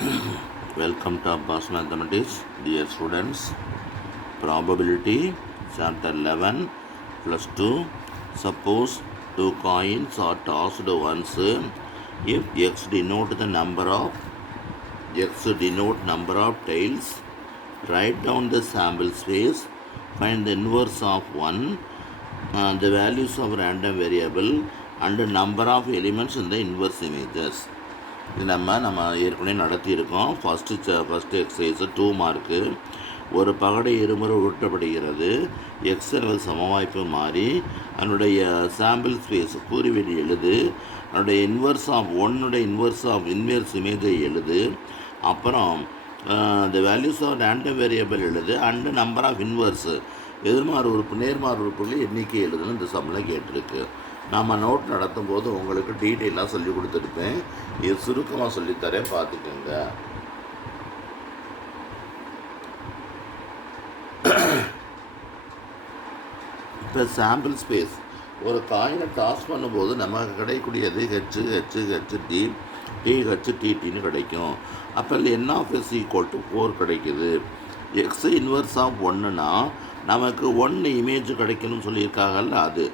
Welcome to Abbas Mathematics, dear students. Probability, chapter 11, plus 2. Suppose two coins are tossed once. If x denote number of tails, write down the sample space, find the inverse of 1, the values of random variable and the number of elements in the inverse images. இது நம்ம ஏற்கனவே நடத்தியிருக்கோம். First exercise 2 mark. ஒரு பகடை இருமுறை உருட்டப்படுகிறது. X என்பது சமவாய்ப்பு மாறி அதனுடைய sample space கூறுவெளி எழுது. அதனுடைய இன்வர்ஸ் ஆஃப் இன்வர்ஸ் இமேஜை எழுது. அப்புறம் the values of random variable எழுது அண்டு நம்பர் ஆஃப் இன்வர்ஸு நேர்மாறு உறுப்புகள் எண்ணிக்கை எழுதுன்னு இந்த சம்மில் கேட்டிருக்கு. நம்ம நோட் நடத்தும் போது உங்களுக்கு டீட்டெயிலாக சொல்லி கொடுத்துருப்பேன். இது சுருக்கமாக சொல்லித்தரேன், பார்த்துக்கோங்க. இப்போ சாம்பிள் ஸ்பேஸ் ஒரு காயினை டாஸ் பண்ணும்போது நமக்கு கிடைக்கக்கூடியது டின்னு கிடைக்கும். அப்போ என் ஆஃப் எஸ் ஈக்குவல் டு 4 கிடைக்குது. எக்ஸ் இன்வர்ஸ் ஆஃப் 1னா நமக்கு 1 இமேஜ் கிடைக்கணும்னு சொல்லியிருக்காங்கல்ல, அது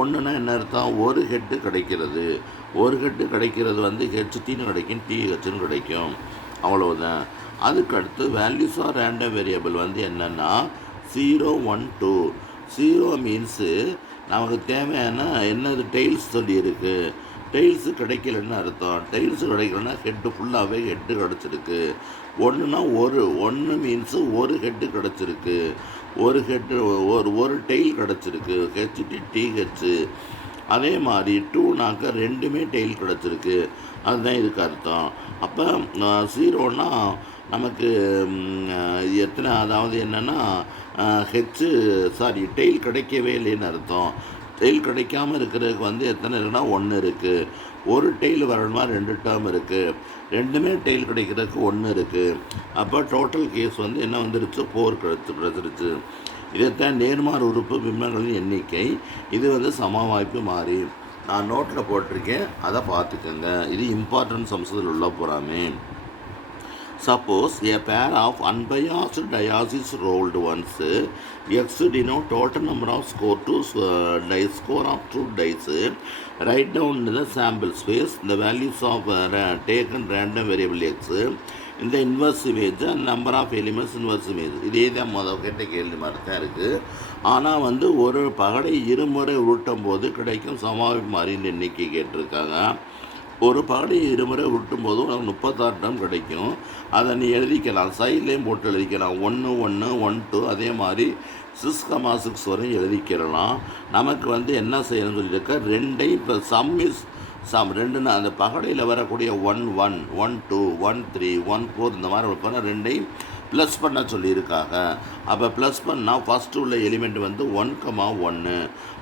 1னா என்ன அர்த்தம்? ஒரு ஹெட்டு கிடைக்கிறது. ஒரு ஹெட்டு கிடைக்கிறது ஹெச்டின்னு கிடைக்கும், டிஹெச்னு கிடைக்கும், அவ்வளவுதான். அதுக்கடுத்து வேல்யூஸ் ஆஃப் ரேண்டம் வேரியபிள் என்னென்னா 0, 1, 2. 0 மீன்ஸு நமக்கு தேவையான என்னது டெய்ல்ஸ் சொல்லியிருக்கு. டெய்ல்ஸு கிடைக்கலன்னு அர்த்தம். டெய்ல்ஸு கிடைக்கலன்னா ஹெட்டு ஃபுல்லாகவே ஹெட்டு கிடச்சிருக்கு. 1னா 1 மீன்ஸு ஒரு ஹெட்டு கிடச்சிருக்கு. ஒரு ஹெட்டு ஒரு டெய்ல் கிடச்சிருக்கு, ஹெச்டி டிஹெச்சு. அதே மாதிரி 2னாக்க 2மே டெய்ல் கிடச்சிருக்கு, அதுதான் இதுக்கு அர்த்தம். அப்போ 0னா நமக்கு எத்தனை, அதாவது என்னென்னா டெய்ல் கிடைக்கவே இல்லைன்னு அர்த்தம். டெய்ல் கிடைக்காமல் இருக்கிறதுக்கு எத்தனை இருக்குன்னா 1 இருக்குது. ஒரு டெய்ல் வரணுமா 2 டேர்ம் இருக்குது. 2மே டெய்ல் கிடைக்கிறதுக்கு 1 இருக்குது. அப்போ டோட்டல் கேஸ் என்ன வந்துருச்சு? 4 கிடச்சிருச்சு. இதைத்தான் நேர்மாறு உறுப்பு பிம்பங்களின் எண்ணிக்கை. இது சமவாய்ப்பு மாறி நான் நோட்டில் போட்டிருக்கேன், அதை பார்த்துக்கோங்க. இது இம்பார்ட்டன்ட் சம்ஸில் உள்ள போகிறாமே. Suppose a pair of unbiased dice is rolled once. X denote total number of score of 2 dice. Write down the sample space, the values of taken random variable x in the inverse image and number of elements inverse image. இதே தான் கேட்ட கேள்வி மாதிரி தான் இருக்குது. ஆனால் ஒரு பகடை இருமுறை உருட்டும் போது கிடைக்கும் சமவாய்ப்பு மாறியின் எண்ணிக்கை கேட்டிருக்காங்க. ஒரு பகடை இருமுறை உருட்டும் போது உனக்கு 36 டேர்ம் கிடைக்கும். அதை நீ எழுதிக்கலாம், சைட்லேயும் போட்டு எழுதிக்கலாம். 1, 1, 1, 2, அதே மாதிரி 6,6 வரையும் எழுதிக்கிறலாம். நமக்கு என்ன செய்யணும்னு சொல்லியிருக்க, 2 ப்ளஸ் சம் 2னா அந்த பகடையில் வரக்கூடிய 1, 1, 1, 2, 1, 3, 1, 4 இந்த மாதிரி வைப்போம். 2ஐயும் ப்ளஸ் பண்ண சொல்லியிருக்காங்க. அப்போ ப்ளஸ் பண்ணால் ஃபஸ்ட்டு உள்ள எலிமெண்ட் 1,1.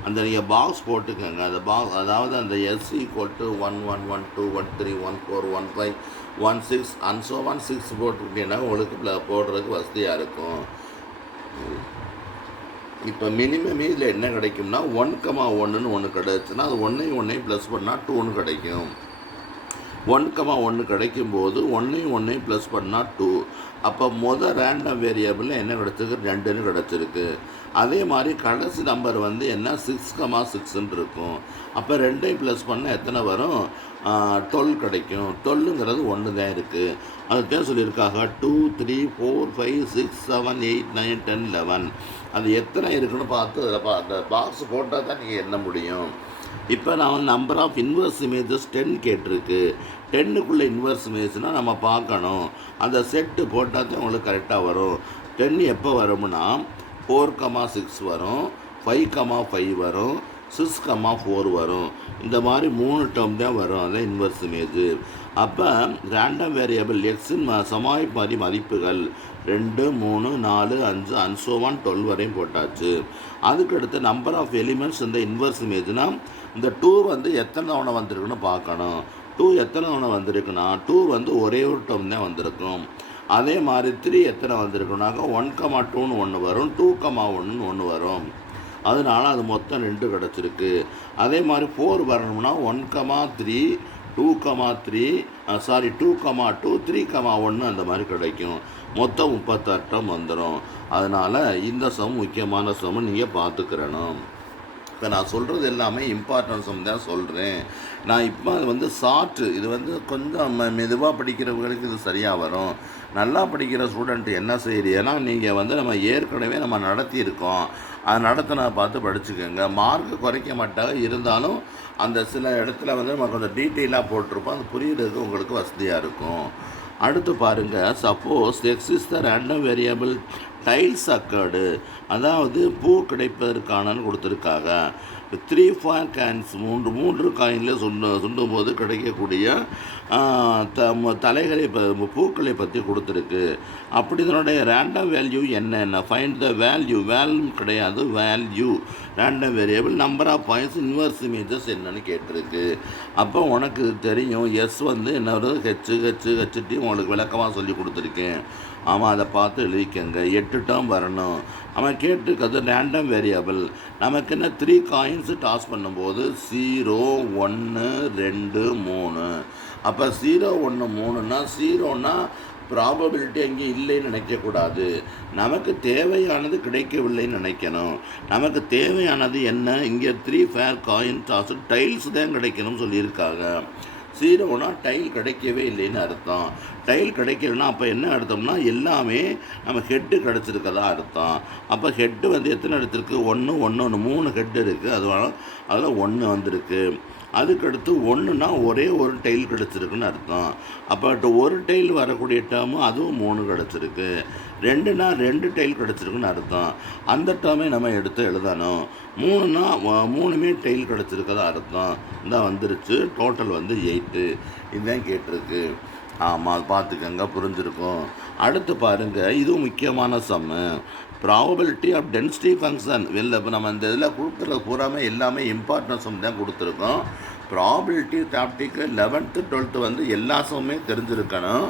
அந்த நீங்கள் பாக்ஸ் போட்டுக்கோங்க. அந்த பாக்ஸ் அதாவது அந்த S equal to 1, 1, 1, 2, 1, 3, 1, 4, 1, 5, 1, 6 and so on 6 போட்டுக்கிட்டீங்கன்னா உங்களுக்கு போடுறதுக்கு வசதியாக இருக்கும். இப்போ மினிமம் இதில் என்ன கிடைக்கும்னா 1,1ன்னு ஒன்று கிடைச்சுன்னா அது 1ஐயும் ப்ளஸ் பண்ணால் 2ன்னு கிடைக்கும். 1,1 கிடைக்கும்போது 1ஐயும் ப்ளஸ் பண்ணால் 2. அப்போ ரேண்டம் வேரியபிளில் என்ன கிடச்சிருக்கு? 2ன்னு கிடச்சிருக்கு. அதே மாதிரி கடைசி நம்பர் என்ன 6,6ன்னு இருக்கும். அப்போ 2ஐயும் ப்ளஸ் பண்ணால் எத்தனை வரும்? 12 கிடைக்கும். 12ங்கிறது 1 தான் இருக்குது. அதுதான் சொல்லியிருக்காங்க 2, 3, 4, 5, 6, 7, 8, 9, 10, 11. அது எத்தனை இருக்குன்னு பார்த்து அதில் அந்த பாக்ஸ் போட்டால் தான் நீங்கள் எண்ண முடியும். இப்போ நான் நம்பர் ஆஃப் இன்வர்ஸ் இமேஜஸ் 10 கேட்டிருக்கு. 10க்குள்ளே இன்வர்ஸ் இமேஜ்னால் நம்ம பார்க்கணும். அந்த செட்டு போட்டால் தான் உங்களுக்கு கரெக்டாக வரும். 10 எப்போ வரும்னா 4,6 வரும், 5,5 வரும், 6,4 வரும். இந்த மாதிரி 3 டேர்ம் தான் வரும். அதான் இன்வர்ஸ் இமேஜ். அப்போ ரேண்டம் வேரியபிள் எக்ஸின் சமவாய்ப்பு மதிப்புகள் 2, 3, 4, 5 and so on 12 வரையும் போட்டாச்சு. அதுக்கடுத்து நம்பர் ஆஃப் எலிமெண்ட்ஸ் இந்த இன்வர்ஸ் இமேஜ்னால் இந்த 2 எத்தனை தவணை வந்திருக்குன்னு பார்க்கணும். 2 எத்தனை தவணை வந்திருக்குன்னா 2 ஒரே ஒரு டேர்ம் தான் வந்திருக்கும். அதே மாதிரி 3 எத்தனை வந்திருக்குனாக்கா 1,2ன்னு ஒன்று வரும், 2,1ன்னு ஒன்று வரும். அதனால் அது மொத்தம் 2 கிடச்சிருக்கு. அதே மாதிரி 4 வரணும்னா 1,3, 2,2 3,1 அந்த மாதிரி கிடைக்கும். மொத்தம் 36 டேர்ம் வந்துடும். அதனால் இந்த சம் முக்கியமான சம் நீங்கள் பார்த்துக்கிறணும். இப்போ நான் சொல்கிறது எல்லாமே இம்பார்ட்டன்ட் சம் தான் சொல்கிறேன். நான் இப்போ அது வந்து ஷார்ட்டு, இது வந்து கொஞ்சம் மெதுவாக படிக்கிறவங்களுக்கு இது சரியாக வரும். நல்லா படிக்கிற ஸ்டூடெண்ட் என்ன செய்யறீங்கன்னா, நீங்கள் வந்து நம்ம ஏற்கனவே நடத்தியிருக்கோம், அது நடத்தின பார்த்து படிச்சுக்கோங்க. மார்க்கு குறைக்க மாட்டாங்க, இருந்தாலும் அந்த சில இடத்துல வந்து நம்ம கொஞ்சம் டீட்டெயிலாக போட்டிருப்போம், அது புரியுறதுக்கு உங்களுக்கு வசதியாக இருக்கும். அடுத்து பாருங்கள், suppose X is the random variable tiles occurred, அதாவது பூ கிடைப்பதற்கானன்னு கொடுத்துருக்காங்க. 3 4 கேன்ஸ், மூன்று காயினில் சுண்டும் போது கிடைக்கக்கூடிய தலைகளை பூக்களை பற்றி கொடுத்துருக்கு. அப்படி இதனுடைய ரேண்டம் வேல்யூ என்னென்ன, ஃபைண்ட் த வேல்யூ கிடையாது, value random variable number of points inverse images என்னன்னு கேட்டிருக்கு. அப்போ உனக்கு தெரியும் எஸ் வந்து என்ன வருது, ஹெச்டி உங்களுக்கு விளக்கமாக சொல்லி கொடுத்துருக்கேன். ஆமாம், அதை பார்த்து எழுதிக்கங்க. 8 டேர்ம் வரணும். அவன் கேட்டுருக்கிறது ரேண்டம் வேரியபிள். நமக்கு என்ன 3 காயின்ஸு டாஸ் பண்ணும்போது 0 1 2 3. அப்போ 0 1 3னா 0னா ப்ராபபிலிட்டி அங்கே இல்லைன்னு நினைக்கக்கூடாது. நமக்கு தேவையானது கிடைக்கவில்லைன்னு நினைக்கணும். நமக்கு தேவையானது என்ன, இங்கே 3 ஃபேர் காயின் டாஸ் டைல்ஸ் தான் கிடைக்கணும்னு சொல்லியிருக்காங்க. 0னா டைல் கிடைக்கவே இல்லைன்னு அர்த்தம். டைல் கிடைக்கலன்னா அப்போ என்ன அர்த்தம்னா எல்லாமே நம்ம ஹெட்டு கிடச்சிருக்கதா அர்த்தம். அப்போ ஹெட்டு வந்து எத்தனை எடுத்திருக்கு, 1 1 3 ஹெட்டு இருக்குது, அதில் 1 வந்திருக்கு. அதுக்கடுத்து 1னா ஒரே ஒரு டைல் கிடச்சிருக்குன்னு அர்த்தம். அப்போ ஒரு டைல் வரக்கூடிய டேர்மு அதுவும் 3 கிடச்சிருக்கு. 2னா 2 டைல் கிடச்சிருக்குன்னு அர்த்தம். அந்த டேர்மே நம்ம எடுத்து எழுதணும். 3னா 3மே டைல் கிடச்சிருக்கதா அர்த்தம். இந்த வந்துருச்சு. டோட்டல் வந்து 8. இதுதான் கேட்டிருக்கு. ஆமாம், அது பார்த்துக்கங்க, புரிஞ்சிருக்கும். அடுத்து பாருங்கள், இதுவும் முக்கியமான சம்மு. ப்ராபபிலிட்டி ஆஃப் டென்சிட்டி ஃபங்க்ஷன் இப்போ நம்ம இந்த இதில் கொடுக்குறது பூராமே எல்லாமே இம்பார்ட்டன்ட் சம் தான் கொடுத்துருக்கோம். ப்ராபபிலிட்டி டாபிக்கு 11th 12th வந்து எல்லா சம்மே தெரிஞ்சிருக்கணும்.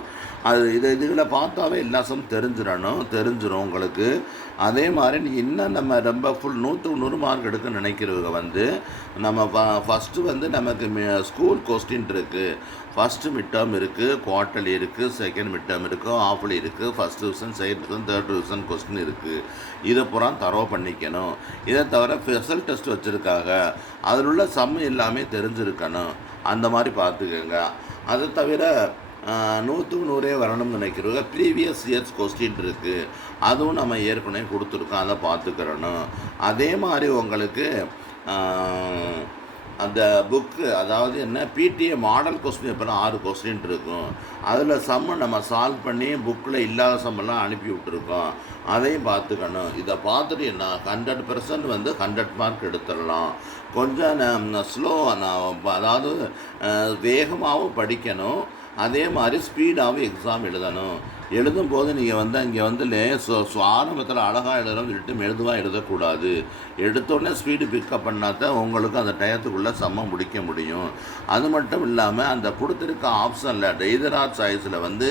அது இதுகளை பார்த்தாவே எல்லா சம் தெரிஞ்சிடும் உங்களுக்கு. அதே மாதிரி நீ இன்னும் நம்ம ரொம்ப ஃபுல் 100க்கு 100 மார்க் எடுக்க நினைக்கிறவங்க வந்து நம்ம ஃபஸ்ட்டு வந்து நமக்கு ஸ்கூல் கொஸ்டின் இருக்குது. ஃபஸ்ட்டு மிட் டேர்ம் இருக்குது, குவார்ட்டர்லி இருக்குது, செகண்ட் மிட் டேர்ம் இருக்குது, ஹாஃப்லி இருக்குது, first division, second division, third division question இருக்குது. இதை பூரா தரவு பண்ணிக்கணும். இதை தவிர ஸ்பெஷல் டெஸ்ட் வச்சுருக்காங்க, அதில் உள்ள சம் எல்லாமே தெரிஞ்சிருக்கணும். அந்த மாதிரி பார்த்துக்கோங்க. அதை தவிர 100க்கு 100 வரணும்னு நினைக்கிறவங்க ப்ரீவியஸ் இயர்ஸ் கொஸ்டின் இருக்குது, அதுவும் நம்ம ஏற்கனவே கொடுத்துருக்கோம், அதை பார்த்துக்கிறணும். அதே மாதிரி உங்களுக்கு அந்த புக்கு, அதாவது என்ன, PTA model question paper 6 question இருக்கும். அதில் சம்மு நம்ம சால்வ் பண்ணி புக்கில் இல்லாத சம்மெல்லாம் அனுப்பி விட்டுருக்கோம், அதையும் பார்த்துக்கணும். இதை பார்த்துட்டு என்ன 100% வந்து 100 மார்க் எடுத்துடலாம். கொஞ்சம் ஸ்லோ, அதாவது வேகமாகவும் படிக்கணும், அதே மாதிரி ஸ்பீடாகவும் எக்ஸாம் எழுதணும். எழுதும்போது நீங்கள் வந்து அங்கே வந்து ஆரம்பத்தில் அழகாக எழுதணும்னு சொல்லிட்டு மெதுவாக எழுதக்கூடாது. எடுத்தோடனே ஸ்பீடு பிக்கப் பண்ணால் தான் உங்களுக்கு அந்த டயத்துக்குள்ளே சம்மம் முடிக்க முடியும். அது மட்டும் இல்லாமல் அந்த கொடுத்துருக்க ஆப்ஷனில் எய்தர் ஆர் சாய்ஸில் வந்து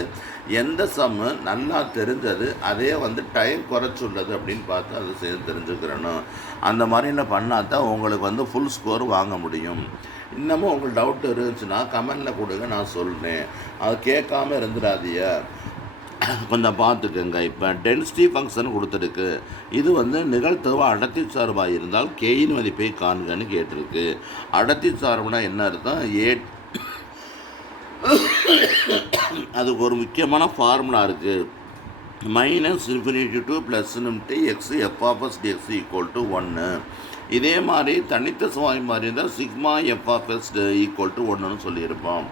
எந்த சம்மு நல்லா தெரிஞ்சது அதே வந்து டைம் குறைச்சுள்ளது அப்படின்னு பார்த்து அதை தெரிஞ்சுக்கிறணும். அந்த மாதிரிலாம் பண்ணால் தான் உங்களுக்கு வந்து ஃபுல் ஸ்கோர் வாங்க முடியும். இன்னமும் உங்களுக்கு டவுட் இருந்துச்சுன்னா கமெண்டில் கொடுங்க, நான் சொல்கிறேன். அது கேட்காம இருந்துடாதீங்க, கொஞ்சம் பார்த்துக்கோங்க. இப்போ டென்சிட்டி ஃபங்க்ஷன் கொடுத்துருக்கு. இது வந்து நிகழ்த்தவு அடர்த்தி சார்பாக இருந்தால் கேயின் மதிப்பை காண்கன்னு கேட்டிருக்கு. அடர்த்தி சார்புனா என்ன அர்த்தம், அதுக்கு ஒரு முக்கியமான ஃபார்முலா இருக்குது. -∞ to +∞ x f(x) dx = 1. இதே மாதிரி தனித்த சுவாய் மாதிரி இருந்தால் சிக்மா f(x) = 1ன்னு சொல்லியிருப்போம்.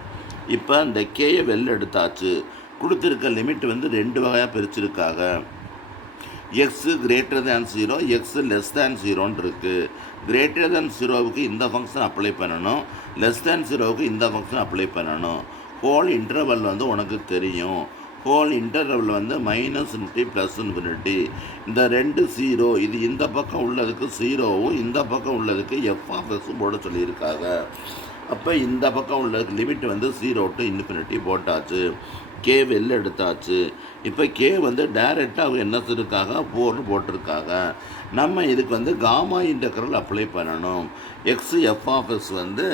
இப்போ இந்த கேயை வெளில எடுத்தாச்சு. கொடுத்துருக்க லிமிட் வந்து 2 வகையாக பிரிச்சுருக்காங்க. x greater than 0, x less than 0ன்னு இருக்குது. greater than 0வுக்கு இந்த ஃபங்க்ஷன் அப்ளை பண்ணணும், less than 0வுக்கு இந்த ஃபங்க்ஷன் அப்ளை பண்ணணும். ஹோல் இன்டர்வல் வந்து உனக்கு தெரியும். ஹோல் இன்டர்வல் வந்து -∞ +∞. இந்த 2 0, இது இந்த பக்கம் உள்ளதுக்கு 0வும் இந்த பக்கம் உள்ளதுக்கு f(x) போட சொல்லியிருக்காங்க. அப்போ இந்த பக்கம் உள்ளதுக்கு லிமிட் வந்து 0 to ∞ போட்டாச்சு. கே வெளில எடுத்தாச்சு. இப்போ கே வந்து டைரெக்டாக அவங்க என்ன சொல்லியிருக்காங்க, 4ன்னு போட்டிருக்காங்க. நம்ம இதுக்கு வந்து காமா இன்டெக்ரல் அப்ளை பண்ணணும். எக்ஸ் f(x) வந்து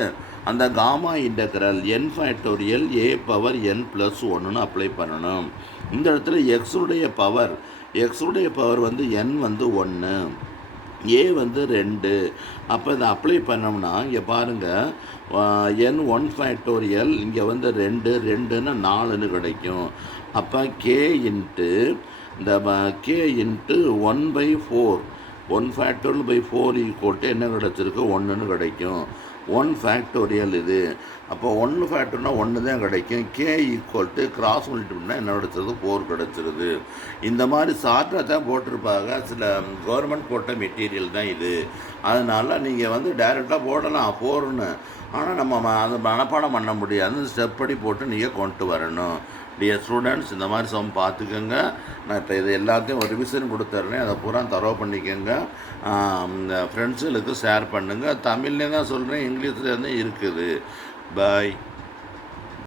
அந்த gamma integral n factorial a power n + 1ன்னு அப்ளை பண்ணணும். இந்த இடத்துல எக்ஸுடைய பவர் வந்து n வந்து 1, a வந்து 2. அப்போ இதை அப்ளை பண்ணோம்னா இங்கே பாருங்கள், n 1 ஃபேக்டோரியல் இங்கே வந்து 2ன்னா 4ன்னு கிடைக்கும். அப்போ k இன்ட்டு இந்த k into 1/4 1 factorial by 4 equal என்ன கிடச்சிருக்கு 1ன்னு கிடைக்கும். 1 ஃபேக்டோரியல் இது. அப்போ 1 ஃபேக்டர்னா 1 தான் கிடைக்கும். k ஈக்குவல் கிராஸ் மல்டிபிள்னா என்ன கிடச்சிருது 4 கிடச்சிருது. இந்த மாதிரி ஷார்ட்டாக தான் போட்டிருப்பாங்க. சில கவர்மெண்ட் போட்ட மெட்டீரியல் தான் இது. அதனால் நீங்கள் வந்து டைரெக்டாக போடலாம் 4ன்னு. ஆனால் நம்ம அதை மனப்பாடம் பண்ண முடியாது. ஸ்டெப் படி போட்டு நீங்கள் கொண்டு வரணும். டியர் ஸ்டூடெண்ட்ஸ், இந்த மாதிரி சம் பார்த்துக்கோங்க. நான் இப்போ இது எல்லாத்தையும் ஒரு ரிவிஷன் கொடுத்துட்றேன். அதை பூரா தரவு பண்ணிக்கோங்க. ஃப்ரெண்ட்ஸுகளுக்கு ஷேர் பண்ணுங்கள். தமிழ்லேயே தான் சொல்கிறேன், இங்கிலீஷ்லேருந்து இருக்குது. பாய்.